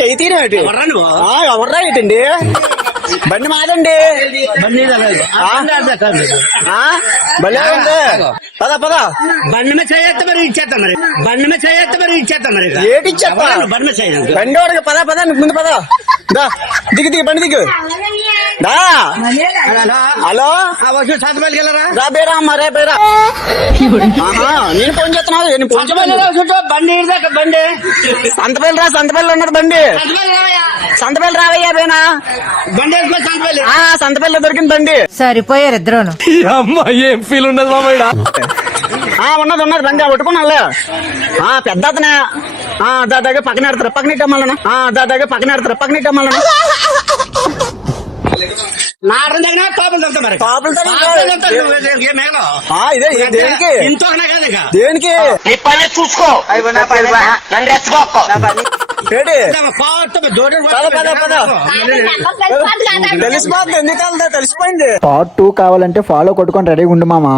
చెయ్యి తీరేటి ఎవర్రా ఏంటండి బండి మాదండి భలే ఉంది పద పద బండి మీద చేయొద్దు మరి ఇచ్చేస్తాం మరి బండి మీద చేయొద్దు మరి ఇచ్చేస్తాం మరి ఏటి ఇచ్చేస్తా బండి మీద చేయండి బండి వాడికి పద పద ముందు పద దా దిగు దిగు బండి దిగు దా హలో సంతపల్లికి వెళ్ళరా రా బేరా అమ్మ రే బేరా నేను ఫోన్ చేస్తున్నావు నేను ఫోన్ బండి దాకా బండి సంతపల్లి రా సంతపల్లి ఉన్నది బండి సంతపల్లి రావయ్యా బేనా బండి వేసుకొని సంతపల్లి సంతపల్లి దొరికింది బండి సరిపోయారు ఇద్దరును. ఏం ఫీల్ ఉండదు మామయ్య. ఉన్నది ఉన్నది బండి పట్టుకున్నా పెద్ద అతనే దగ్గర పక్కన ఎడతారు పక్కన ఇట్టమ్మలనా దగ్గర పక్కన ఎడతారు పక్కన ఇట్టమ్మలనా నాటం దగ్గర పాపలు తగ్గుతా మరి ఇదే దేనికి ఇంతోకనా కాదు ఇక దేనికి చూసుకో తెలిసిపోతుంది ఎందుకు తెలిసిపోయింది పార్ట్ 2 కావాలంటే ఫాలో కొట్టుకొని రెడీగా ఉండు మామ.